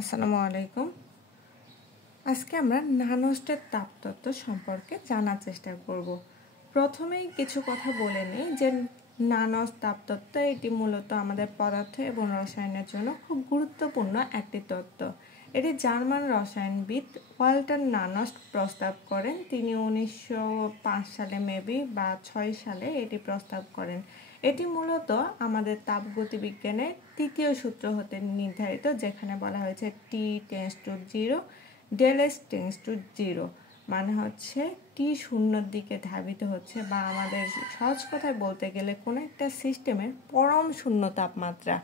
আসসালামু আলাইকুম। আজকে আমরা নানস্টের তাপতত্ত্ব সম্পর্কে জানার চেষ্টা করব। প্রথমেই কিছু কথা বলে নিই যে নানস তাপতত্ত্ব এটি মূলত আমাদের পদার্থ এবং রসায়নের জন্য খুব গুরুত্বপূর্ণ একটি তত্ত্ব। এটি জার্মান রসায়নবিদ ওয়াল্টার নানস্ট প্রস্তাব করেন। তিনি 1905 সালে মেবি বা 6 সালে এটি প্রস্তাব করেন। এটি মূলত আমাদের তাপগতিবিজ্ঞানের তৃতীয় সূত্র হতে নির্ধারিত, যেখানে বলা হয়েছে T tends to 0 del S tends to 0, মানে হচ্ছে টি শূন্যর দিকে ধাবিত হচ্ছে, বা আমাদের সহজ কথায় বলতে গেলে কোনো একটা সিস্টেমের পরম শূন্য তাপমাত্রা,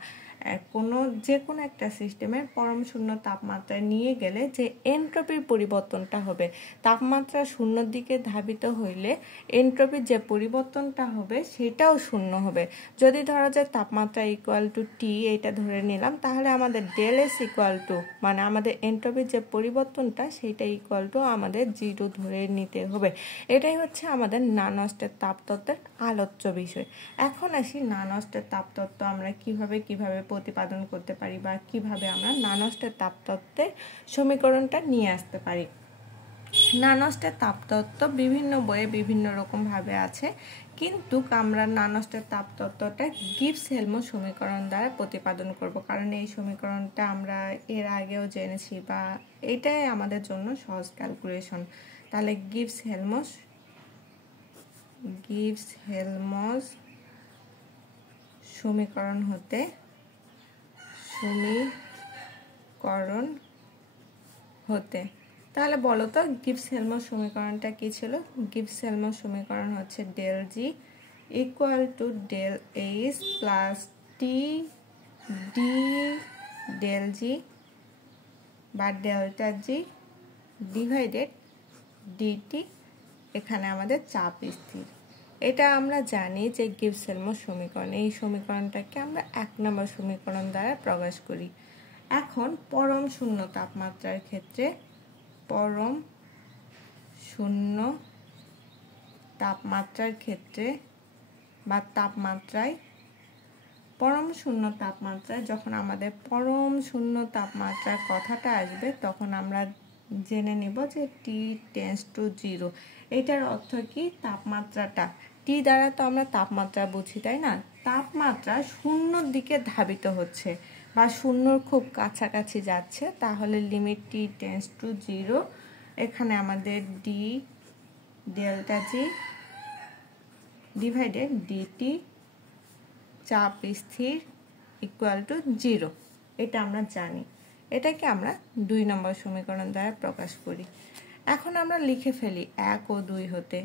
যে কোনো একটা সিস্টেমের পরম শূন্য তাপমাত্রায় নিয়ে গেলে যে এনট্রপির পরিবর্তনটা হবে, তাপমাত্রা শূন্যর দিকে ধাবিত হইলে এনট্রপির যে পরিবর্তনটা হবে সেটাও শূন্য হবে। যদি ধরা যায় তাপমাত্রা ইকুয়াল টু টি, এটা ধরে নিলাম, তাহলে আমাদের ডেল এস ইকুয়াল টু, মানে আমাদের এনট্রপির যে পরিবর্তনটা সেটা ইকুয়াল টু আমাদের 0 ধরে নিতে হবে। এটাই হচ্ছে আমাদের নানস্টের তাপতত্ত্বের আলোচ্য বিষয়। এখন আসি নানস্টের তাপতত্ত্ব আমরা কিভাবে প্রতিপাদন করতে পারি, বা কিভাবে আমরা নানস্টের তাপতত্ত্বের সমীকরণটা নিয়ে আসতে পারি। নানস্টের তাপতত্ত্ব বিভিন্ন বইয়ে বিভিন্ন রকমভাবে আছে, কিন্তু আমরা নানস্টের তাপতত্ত্বটা গিবস-হেলমস সমীকরণ দ্বারা প্রতিপাদন করব, কারণ এই সমীকরণটা আমরা এর আগেও জেনেছি, বা এটাই আমাদের জন্য সহজ ক্যালকুলেশন। তাহলে গিবস-হেলমস সমীকরণ হতে তাহলে বলো তো গিবস-হেলমস সমীকরণটা কি ছিল? গিবস-হেলমস সমীকরণ হচ্ছে del G equal to del H plus T D del G বা ডেল্টা জি ডিভাইডেড ডিটি, এখানে আমাদের চাপ স্থির। এটা আমরা জানি যে গিবস-হেলমস সমীকরণ, এই সমীকরণটাকে আমরা 1 নম্বর সমীকরণ দ্বারা প্রকাশ করি। এখন পরম শূন্য তাপমাত্রার ক্ষেত্রে পরম শূন্য তাপমাত্রায় যখন আমাদের পরম শূন্য তাপমাত্রার কথাটা আসবে, তখন আমরা জেনে নিব যে টি টেন্স টু 0। এটার অর্থ কি? তাপমাত্রাটা টি দ্বারা তো আমরা তাপমাত্রা বুঝি, তাই না? তাপমাত্রা শূন্যর দিকে ধাবিত হচ্ছে বা শূন্যর খুব কাছাকাছি যাচ্ছে, তাহলে লিমিট টি টেন্স টু 0, এখানে আমাদের D delta G divided DT চাপ স্থির ইকুয়াল টু 0, এটা আমরা জানি। এটাকে আমরা 2 নম্বর সমীকরণ দ্বারা প্রকাশ করি। এখন আমরা লিখে ফেলি 1 ও 2 হতে,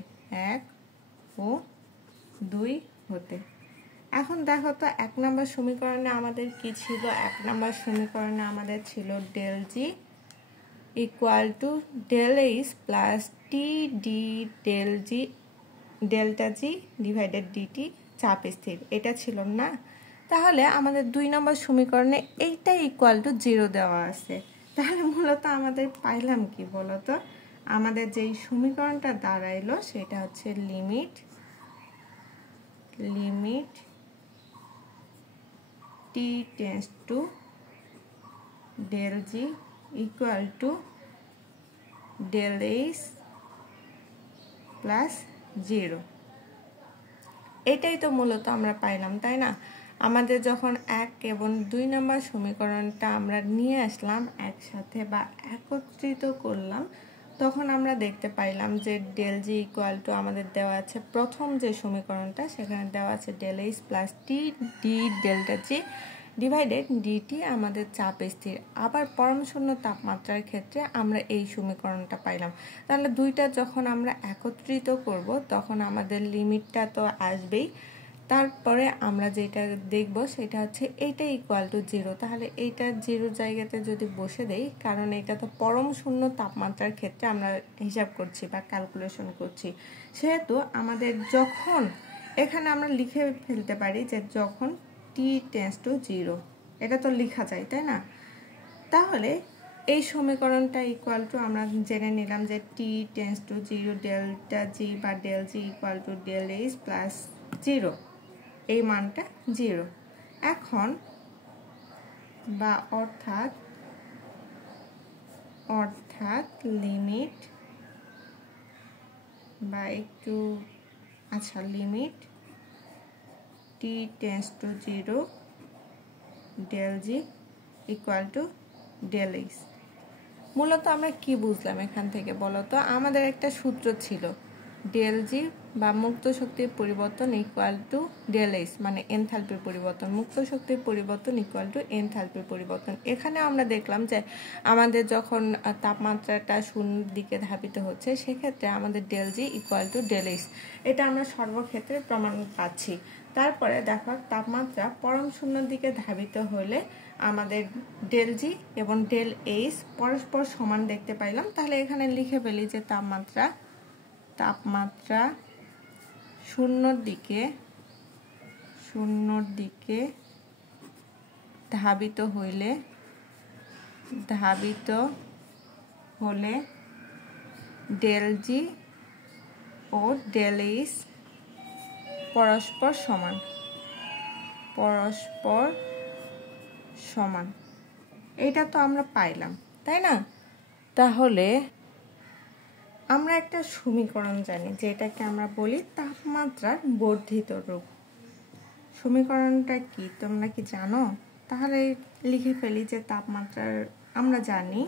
এখন দেখো তো 1 নম্বর সমীকরণে আমাদের কি ছিল? 1 নম্বর সমীকরণে আমাদের ছিল del G equal to del H plus T D del G delta G divided DT চাপ স্থির, এটা ছিল না? তাহলে আমাদের 2 নম্বর সমীকরণে এইটা ইকুয়াল টু 0 দেওয়া আছে। তাহলে মূলত আমাদের পাইলাম কি বলতো? আমাদের যেই সমীকরণটা দাঁড়াইলো সেটা হচ্ছে limit T tends to del G equal to del H plus 0। এটাই তো মূলত আমরা পাইলাম, তাই না? আমাদের যখন 1 এবং 2 নম্বর সমীকরণটা আমরা নিয়ে আসলাম একসাথে বা একত্রিত করলাম, তখন আমরা দেখতে পাইলাম যে ডেল জি ইকুয়াল টু আমাদের দেওয়া আছে প্রথম যে সমীকরণটা, সেখানে দেওয়া আছে del H plus T D delta G divided DT আমাদের চাপ স্থির। আবার পরম শূন্য তাপমাত্রার ক্ষেত্রে আমরা এই সমীকরণটা পাইলাম। তাহলে দুইটা যখন আমরা একত্রিত করব, তখন আমাদের লিমিটটা তো আসবেই। তারপরে আমরা যেটা দেখব সেটা হচ্ছে এইটা ইকুয়াল টু 0। তাহলে এইটা 0 জায়গাতে যদি বসে দেই, কারণ এটা তো পরম শূন্য তাপমাত্রার ক্ষেত্রে আমরা হিসাব করছি বা ক্যালকুলেশন করছি, সেহেতু আমাদের যখন এখানে আমরা লিখে ফেলতে পারি যে যখন টি টেন্স টু 0, এটা তো লেখা যায়, তাই না? তাহলে এই সমীকরণটা ইকুয়াল টু আমরা জেনে নিলাম যে T tends to 0 delta G বা del G equal to del H plus 0, এই মানটা 0। এখন বা অর্থাৎ অর্থাৎ লিমিট বা একটু limit t tends to 0 del g equal to del x। মূলত আমরা কি বুঝলাম এখান থেকে বলো তো? আমাদের একটা সূত্র ছিল del g বা মুক্ত শক্তির পরিবর্তন ইকুয়াল টু del s, মানে এনথালপির পরিবর্তন। মুক্ত শক্তির পরিবর্তন ইকুয়াল টু এনথালপির পরিবর্তন। এখানে আমরা দেখলাম যে আমাদের যখন তাপমাত্রাটা শূন্যের দিকে ধাবিত হচ্ছে সেক্ষেত্রে আমাদের del g equal to del s, এটা আমরা সর্বক্ষেত্রে প্রমাণ পাচ্ছি। তারপরে দেখো তাপমাত্রা পরম শূন্যের দিকে ধাবিত হলে আমাদের del g এবং del s পরস্পর সমান দেখতে পাইলাম। তাহলে এখানে লিখে ফেলি যে তাপমাত্রা শূন্যর দিকে ধাবিত হলে del g ও del s পরস্পর সমান। এটা তো আমরা পাইলাম, তাই না? তাহলে আমরা একটা সমীকরণ জানি যেটাকে আমরা বলি তাপমাত্রার বর্ধিত রূপ। সমীকরণটা কি তোমরা কি জানো? তাহলে লিখে ফেলি যে তাপমাত্রার আমরা জানি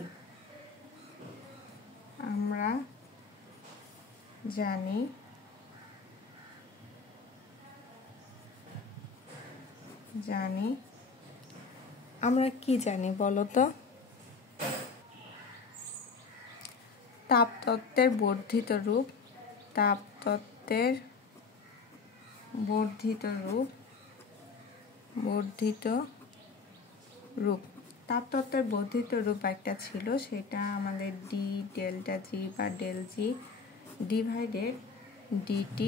আমরা কি জানি বলো তো? তাপতত্ত্বের বর্ধিত রূপ তাপতত্ত্বের বর্ধিত রূপ একটা ছিল, সেটা আমাদের d ডেল্টা g বা del g ডিভাইডেড dt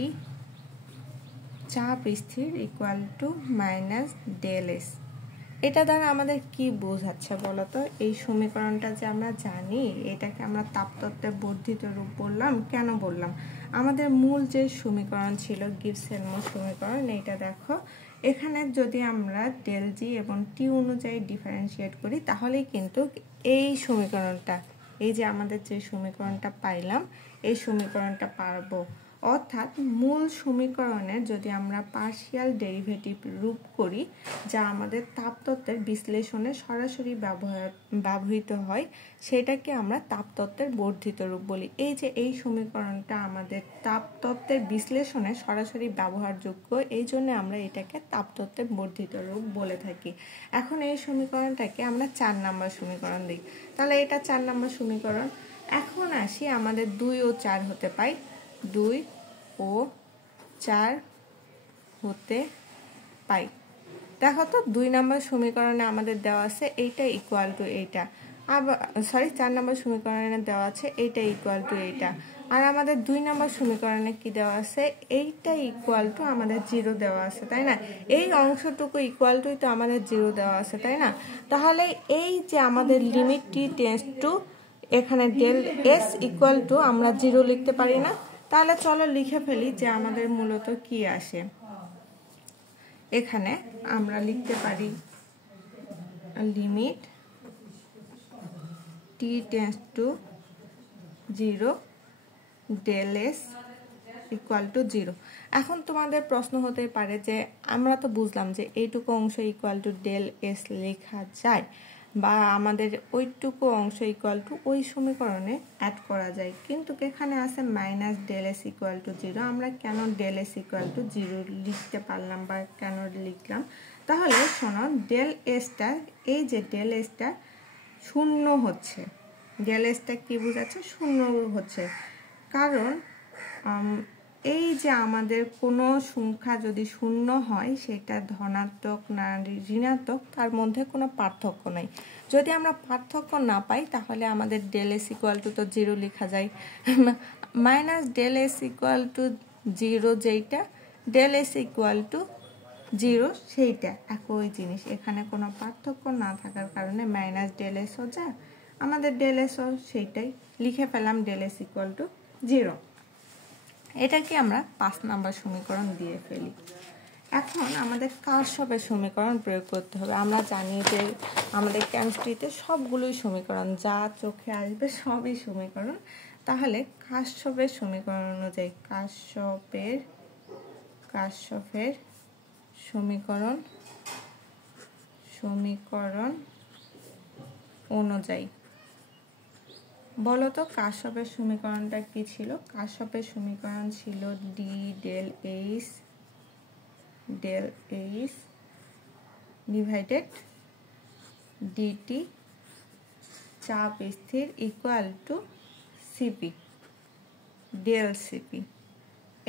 চাপ স্থির equal two minus del s। এটা দ্বারা আমাদের কি বোঝাচ্ছে বলতো? এই সমীকরণটা যে আমরা জানি এটাকে আমরা তাপতত্ত্বের বর্ধিত রূপ বললাম। কেন বললাম? আমাদের মূল যে সমীকরণ ছিল গিবস-হেলমহোল্টজ সমীকরণ, এইটা দেখো এখানে যদি আমরা del g এবং t অনুযায়ী ডিফারেন্সিয়েট করি তাহলেই কিন্তু এই সমীকরণটা, এই যে আমাদের যে সমীকরণটা পাইলাম এই সমীকরণটা পারবো। অর্থাৎ মূল সমীকরণের যদি আমরা পার্শিয়াল ডেরিভেটিভ রূপ করি যা আমাদের তাপতত্ত্বের বিশ্লেষণে সরাসরি ব্যবহৃত হয় সেটাকে আমরা তাপতত্ত্বের বর্ধিত রূপ বলি। এই যে এই সমীকরণটা আমাদের তাপতত্ত্বের বিশ্লেষণে সরাসরি ব্যবহারযোগ্য, এই জন্য আমরা এটাকে তাপতত্ত্বের বর্ধিত রূপ বলে থাকি। এখন এই সমীকরণটাকে আমরা 4 নম্বর সমীকরণ দিই। তাহলে এটা 4 নম্বর সমীকরণ। এখন আসি আমাদের 2 ও 4 হতে পাই। 2 ও 4 হতে পাই। দেখো তো 2 নম্বর সমীকরণে আমাদের দেওয়া আছে এইটা ইকুয়াল টু এইটা, আবার 4 নম্বর সমীকরণে দেওয়া আছে এইটা ইকুয়াল টু এইটা, আর আমাদের 2 নম্বর সমীকরণে কি দেওয়া আছে? এইটা ইকুয়াল টু আমাদের 0 দেওয়া আছে, তাই না? এই অংশটুকু ইকুয়াল টুই তো আমাদের 0 দেওয়া আছে, তাই না? তাহলে এই যে আমাদের লিমিট t টেন্ডস টু এখানে del s ইকুয়াল টু আমরা 0 লিখতে পারি না? তাহলে চলো লিখে ফেলি যে আমাদের মূলত কি আসে। এখানে আমরা লিখতে পারি limit t tends to 0 del s equal to 0। এখন তোমাদের প্রশ্ন হতে পারে যে আমরা তো বুঝলাম যে এইটুকু অংশ ইকুয়াল টু del s লেখা যায়, বা আমাদের ওইটুকু অংশ ইকুয়াল টু ওই সমীকরণে অ্যাড করা যায়, কিন্তু এখানে আছে minus del s equal to 0। আমরা কেন del s ইকুয়াল টু 0 লিখতে পারলাম বা কেন লিখলাম? তাহলে শোনো, del s টা, এই যে del s টা শূন্য হচ্ছে, del s টা কি বোঝাচ্ছে? শূন্য হচ্ছে। কারণ এই যে আমাদের কোনো সংখ্যা যদি শূন্য হয় সেটা ধনাত্মক না ঋণাত্মক তার মধ্যে কোনো পার্থক্য নাই। যদি আমরা পার্থক্য না পাই তাহলে আমাদের del s ইকুয়াল টু তো 0 লেখা যায়, minus del s equal to 0 যেইটা, del s ইকুয়াল টু 0 সেইটা একই জিনিস। এখানে কোনো পার্থক্য না থাকার কারণে মাইনাস del s ও যা, আমাদের del s ও সেইটাই লিখে পেলাম, del s ইকুয়াল টু 0। এটাকে আমরা 5 নম্বর সমীকরণ দিয়ে ফেলি। এখন আমাদের কারশফের সমীকরণ প্রয়োগ করতে হবে। আমরা জানি যে আমাদের কেমিস্ট্রিতে সবগুলোই সমীকরণ, যা চোখে আসবে সবই সমীকরণ। তাহলে কারশফের সমীকরণ অনুযায়ী কারশফের সমীকরণ অনুযায়ী বলো তো কারশফের সমীকরণটা কি ছিল? কারশফের সমীকরণ ছিল D del H divided DT চাপ স্থির equal to CP del CP.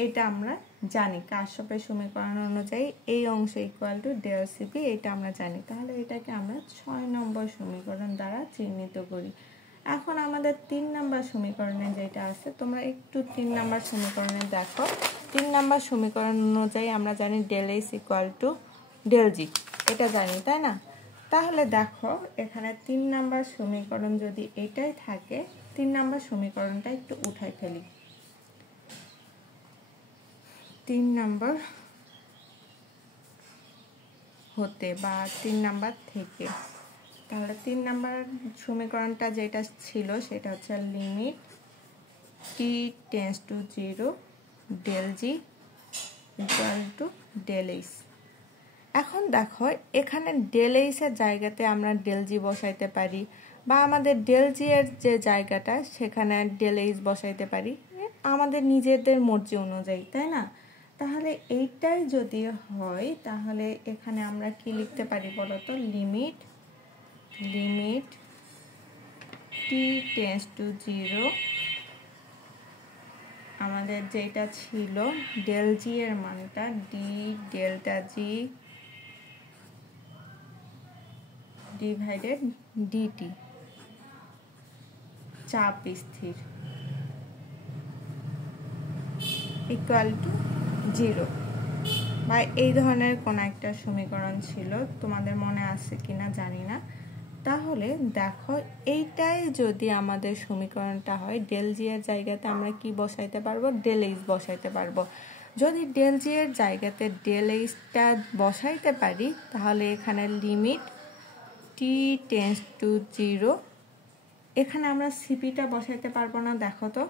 এটা আমরা জানি কারশফের সমীকরণ অনুযায়ী এই অংশ ইকুয়াল টু ডেল সিপি, এটা আমরা জানি। তাহলে এটাকে আমরা 6 নম্বর সমীকরণ দ্বারা চিহ্নিত করি। এখন আমাদের 3 নম্বর সমীকরণে যেটা আছে, তোমরা একটু 3 নম্বর সমীকরণে দেখো। 3 নম্বর সমীকরণ অনুযায়ী আমরা জানি del H equal to del G, এটা জানি তাই না? তাহলে দেখো এখানে 3 নম্বর সমীকরণ যদি এটাই থাকে, 3 নম্বর সমীকরণটা একটু উঠাই ফেলি। 3 নম্বর হতে বা 3 নম্বর থেকে, তাহলে 3 নম্বর সমীকরণটা যেটা ছিল সেটা হচ্ছে limit T tends to 0 del G equal to del H. এখন দেখো এখানে ডেল এইচের জায়গাতে আমরা ডেল জি বসাইতে পারি, বা আমাদের ডেল জি এর যে জায়গাটা সেখানে ডেল এইচ বসাইতে পারি, আমাদের নিজেদের মর্জি অনুযায়ী, তাই না? তাহলে এইটাই যদি হয় তাহলে এখানে আমরা কি লিখতে পারি বলো তো? লিমিট টি টেন্ডস টু 0, আমাদের যেটা ছিল ডেল জি এর মানটা D delta G divided DT চাপ স্থির ইকুয়াল টু 0, বা এই ধরনের কোন একটা সমীকরণ ছিল, তোমাদের মনে আছে কিনা জানি না। তাহলে দেখো এইটাই যদি আমাদের সমীকরণটা হয়, ডেল জি এর জায়গাতে আমরা কি বসাইতে পারবো? ডেল এইচ বসাইতে পারবো। যদি ডেল জি এর জায়গাতে ডেল এইচটা বসাইতে পারি তাহলে এখানে লিমিট টি টেন্ডস টু 0, এখানে আমরা সিপিটা বসাইতে পারবো না। দেখো তো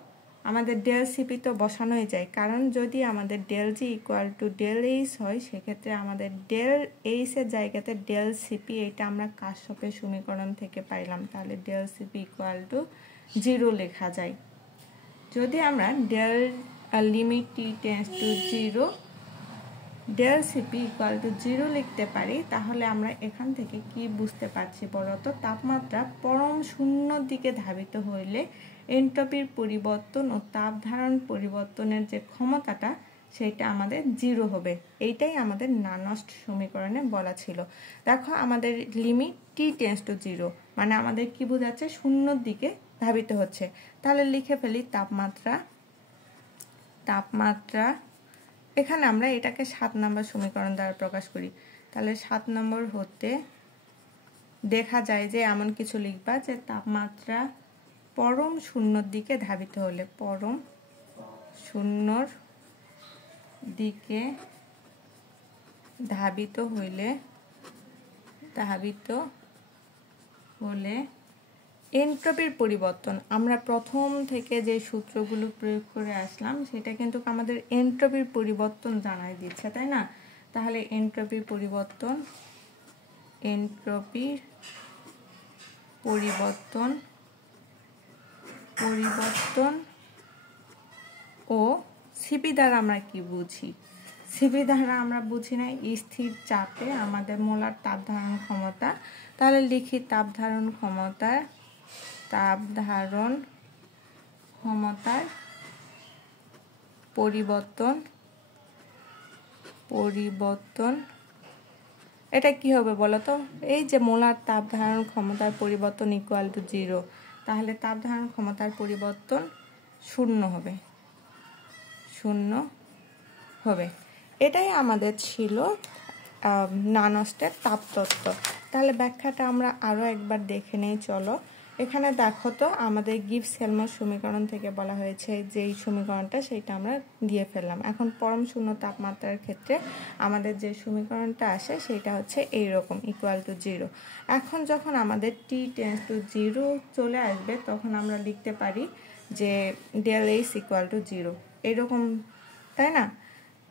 আমাদের ডেল সিপি তো বসানোই যায়, কারণ যদি আমাদের del G equal to del H হয় সেক্ষেত্রে আমাদের ডেল এইচ এর জায়গাতে ডেল সিপি, এটা আমরা কারশফের সমীকরণ থেকে পাইলাম। তাহলে ডেল সিপি ইকুয়াল টু 0 লেখা যায়। যদি আমরা limit T tends to 0 del CP equal to 0 লিখতে পারি, তাহলে আমরা এখান থেকে কি বুঝতে পারছি বলতো? তাপমাত্রা পরম শূন্য দিকে ধাবিত হইলে এন্ট্রপির পরিবর্তন ও তাপ ধারণ পরিবর্তনের যে ক্ষমতাটা সেটা আমাদের 0 হবে। এইটাই আমাদের নানস্ট সমীকরণে বলা ছিল। দেখো আমাদের লিমিট টি টেন্ডস টু 0 মানে আমাদের কি বোঝাচ্ছে? শূন্যর দিকে ধাবিত হচ্ছে। তাহলে লিখে ফেলি তাপমাত্রা এখানে আমরা এটাকে 7 নম্বর সমীকরণ দ্বারা প্রকাশ করি। তাহলে 7 নম্বর হতে দেখা যায় যে এমন কিছু লিখবা যে তাপমাত্রা পরম শূন্যর দিকে ধাবিত হলে, পরম শূন্যর দিকে ধাবিত হলে এন্ট্রপির পরিবর্তন, আমরা প্রথম থেকে যে সূত্রগুলো প্রয়োগ করে আসলাম সেটা কিন্তু আমাদের এন্ট্রপির পরিবর্তন জানাই দিচ্ছে, তাই না? তাহলে এন্ট্রপির পরিবর্তন ও সিপি দ্বারা আমরা কি বুঝি? সিপি দ্বারা আমরা বুঝি না স্থির চাপে আমাদের মোলার তাপ ধারণ ক্ষমতা। তাহলে লিখি তাপ ধারণ ক্ষমতার পরিবর্তন এটা কি হবে বলতো? এই যে মোলার তাপ ধারণ ক্ষমতার পরিবর্তন ইকুয়াল টু 0, তাহলে তাপ ধারণ ক্ষমতার পরিবর্তন 0 হবে। এটাই আমাদের ছিল নানস্টের তাপতত্ত্ব। তাহলে ব্যাখ্যাটা আমরা আরো একবার দেখে নেই চলো। এখানে দেখো তো আমাদের গিবস হেলমস সমীকরণ থেকে বলা হয়েছে যে এই সমীকরণটা সেইটা আমরা দিয়ে ফেললাম। এখন পরম শূন্য তাপমাত্রার ক্ষেত্রে আমাদের যে সমীকরণটা আসে সেটা হচ্ছে এইরকম ইকুয়াল টু 0। এখন যখন আমাদের টি টেন্স টু 0 চলে আসবে তখন আমরা লিখতে পারি যে ডেল এইচ ইকুয়াল টু 0 এইরকম, তাই না?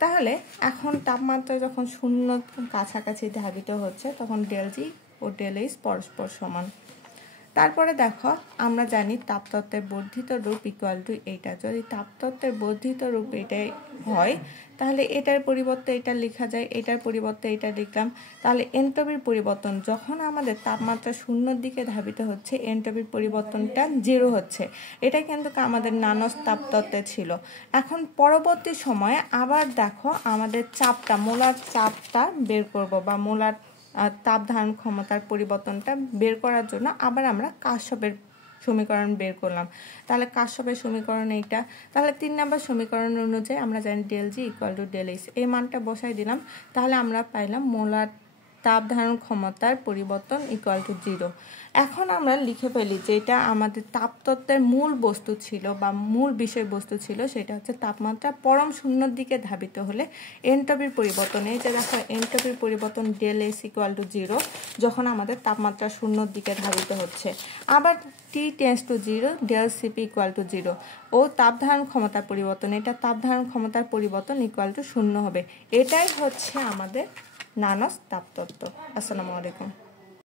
তাহলে এখন তাপমাত্রা যখন শূন্য কাছাকাছি ধাবিত হচ্ছে তখন ডেল জি ও ডেল এইচ পরস্পর সমান। তারপরে দেখো আমরা জানি তাপতত্ত্বের বর্ধিত রূপ ইকুয়াল টু এইটা। যদি তাপতত্ত্বের বর্ধিত রূপ এটাই হয় তাহলে এটার পরিবর্তে এটা লেখা যায়, এটার পরিবর্তে এটা লিখলাম। তাহলে এনট্রপির পরিবর্তন যখন আমাদের তাপমাত্রা শূন্যর দিকে ধাবিত হচ্ছে এনট্রপির পরিবর্তনটা 0 হচ্ছে। এটা কিন্তু আমাদের নানস তাপতত্ত্বে ছিল। এখন পরবর্তী সময়ে আবার দেখো আমাদের চাপটা মোলার চাপটা বের করব বা মোলার তাপ ধারণ ক্ষমতার পরিবর্তনটা বের করার জন্য আবার আমরা কাশ্যপের সমীকরণ বের করলাম। তাহলে কাশ্যপের সমীকরণ এইটা। তাহলে 3 নম্বর সমীকরণ অনুযায়ী আমরা জানি del G equal to del H, এই মানটা বসাই দিলাম। তাহলে আমরা পাইলাম মোলার তাপ ধারণ ক্ষমতার পরিবর্তন ইকুয়াল টু 0। এখন আমরা লিখে ফেলি যেটা আমাদের তাপতত্ত্বের মূল বস্তু ছিল বা মূল বিষয়বস্তু ছিল সেটা হচ্ছে তাপমাত্রা পরম শূন্যর দিকে ধাবিত হলে এনট্রপির পরিবর্তন। এই যে দেখো এনট্রপির পরিবর্তন ডেল এইচ ইকুয়াল টু 0 যখন আমাদের তাপমাত্রা শূন্যর দিকে ধাবিত হচ্ছে। আবার T tends to 0 del CP equal to 0 ও তাপ ধারণ ক্ষমতার পরিবর্তন, এটা তাপ ধারণ ক্ষমতার পরিবর্তন ইকুয়াল টু 0 হবে। এটাই হচ্ছে আমাদের নানস তাপতত্ত্ব। আসসালামু আলাইকুম।